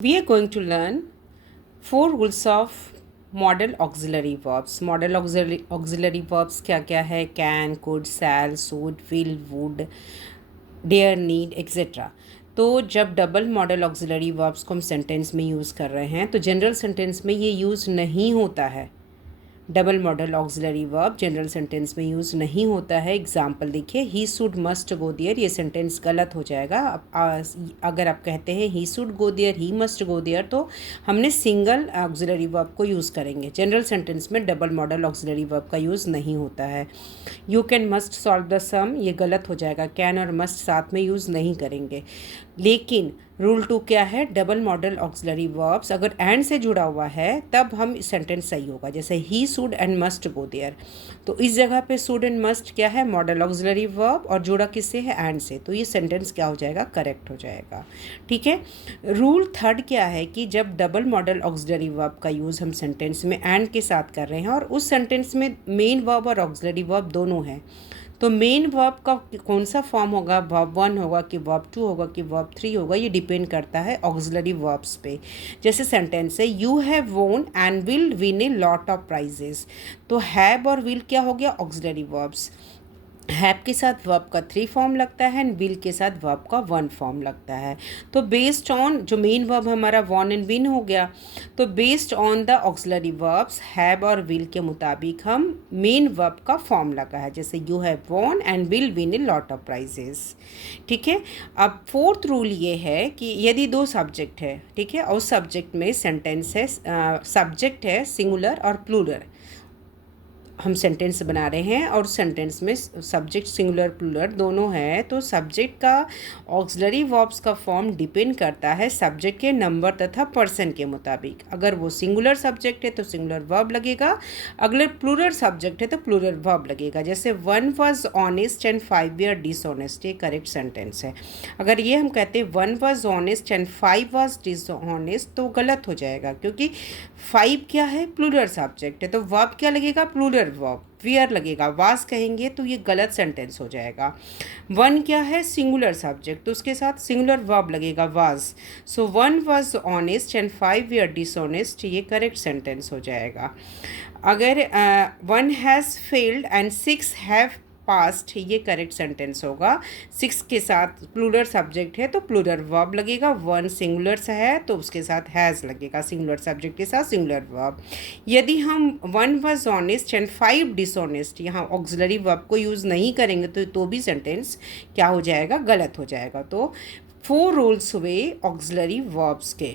We are going to learn 4 rules of modal auxiliary verbs. Modal auxiliary verbs क्या क्या है? Can, could, shall, should, will, would, dare, need, etc. तो जब double modal auxiliary verbs को हम sentence में use कर रहे हैं तो जनरल सेंटेंस में ये यूज़ नहीं होता है। Double modal auxiliary verb general sentence में यूज़ नहीं होता है। एग्जाम्पल देखिए, he should must go there, ये सेंटेंस गलत हो जाएगा। अगर आप कहते हैं he should go there, he must go there, तो हमने सिंगल ऑक्सिलरी वर्ब को यूज़ करेंगे। जनरल सेंटेंस में डबल मॉडल ऑक्सिलरी वर्ब का यूज़ नहीं होता है। You can must solve the sum, ये गलत हो जाएगा। कैन और मस्ट साथ में यूज़ नहीं करेंगे। लेकिन रूल 2 क्या है? डबल मॉडल ऑक्सिलरी वर्ब्स अगर एंड से जुड़ा हुआ है तब हम सेंटेंस सही होगा। जैसे ही should and must go there, तो इस जगह पे शुड एंड मस्ट क्या है? मॉडल ऑक्सिलरी वर्ब, और जुड़ा किससे है? एंड से, तो ये सेंटेंस क्या हो जाएगा? करेक्ट हो जाएगा। ठीक है। रूल 3 क्या है कि जब डबल मॉडल ऑक्सिलरी वर्ब का यूज़ हम सेंटेंस में एंड के साथ कर रहे हैं और उस सेंटेंस में मेन वर्ब और ऑक्सिलरी वर्ब दोनों हैं, तो मेन वर्ब का कौन सा फॉर्म होगा? वर्ब 1 होगा कि वर्ब 2 होगा कि वर्ब 3 होगा? ये डिपेंड करता है ऑक्सिलरी वर्ब्स पे। जैसे सेंटेंस है, you have won and will win a lot of prizes, तो हैव और विल क्या हो गया? Auxiliary verbs. हैव के साथ वर्ब का 3 फॉर्म लगता है एंड विल के साथ वर्ब का 1 फॉर्म लगता है। तो बेस्ड ऑन जो मेन वर्ब हमारा वॉन एंड विन हो गया, तो based on the auxiliary verbs have और विल के मुताबिक हम मेन वर्ब का फॉर्म लगा है। जैसे you have won and will win a lot of prizes. ठीक है। अब 4th रूल ये है कि यदि 2 सब्जेक्ट है, ठीक है, और सब्जेक्ट में सेंटेंस है, सब्जेक्ट है सिंगुलर और प्लूरल, हम सेंटेंस बना रहे हैं और सेंटेंस में सब्जेक्ट सिंगुलर प्लूरल दोनों है, तो सब्जेक्ट का ऑक्सिलरी वर्ब्स का फॉर्म डिपेंड करता है सब्जेक्ट के नंबर तथा पर्सन के मुताबिक। अगर वो सिंगुलर सब्जेक्ट है तो सिंगुलर वर्ब लगेगा, अगर प्लूरल सब्जेक्ट है तो प्लूरल वर्ब लगेगा। जैसे 1 was honest and 5 were dishonest, ये करेक्ट सेंटेंस है। अगर ये हम कहते हैं 1 was honest and 5 was dishonest, तो गलत हो जाएगा, क्योंकि 5 क्या है? प्लूरल सब्जेक्ट है, तो वर्ब क्या लगेगा? प्लूरल वर्ब, वियर लगेगा। वाज कहेंगे तो ये गलत सेंटेंस हो जाएगा। 1 क्या है? सिंगुलर सब्जेक्ट, तो उसके साथ सिंगुलर वर्ब लगेगा, was. So 1 was honest and 5 were dishonest, ये करेक्ट सेंटेंस हो जाएगा। अगर 1 has failed and 6 have past, ये करेक्ट सेंटेंस होगा। 6 के साथ प्लूरल सब्जेक्ट है तो प्लूरल वर्ब लगेगा। 1 सिंगुलर है तो उसके साथ हैज़ लगेगा, सिंगुलर सब्जेक्ट के साथ सिंगुलर वर्ब। यदि हम 1 वाज ऑनेस्ट एंड 5 डिसऑनेस्ट, यहाँ ऑक्सिलरी वर्ब को यूज़ नहीं करेंगे तो भी सेंटेंस क्या हो जाएगा? गलत हो जाएगा। तो 4 रूल्स हुए ऑक्सिलरी वर्ब्स के।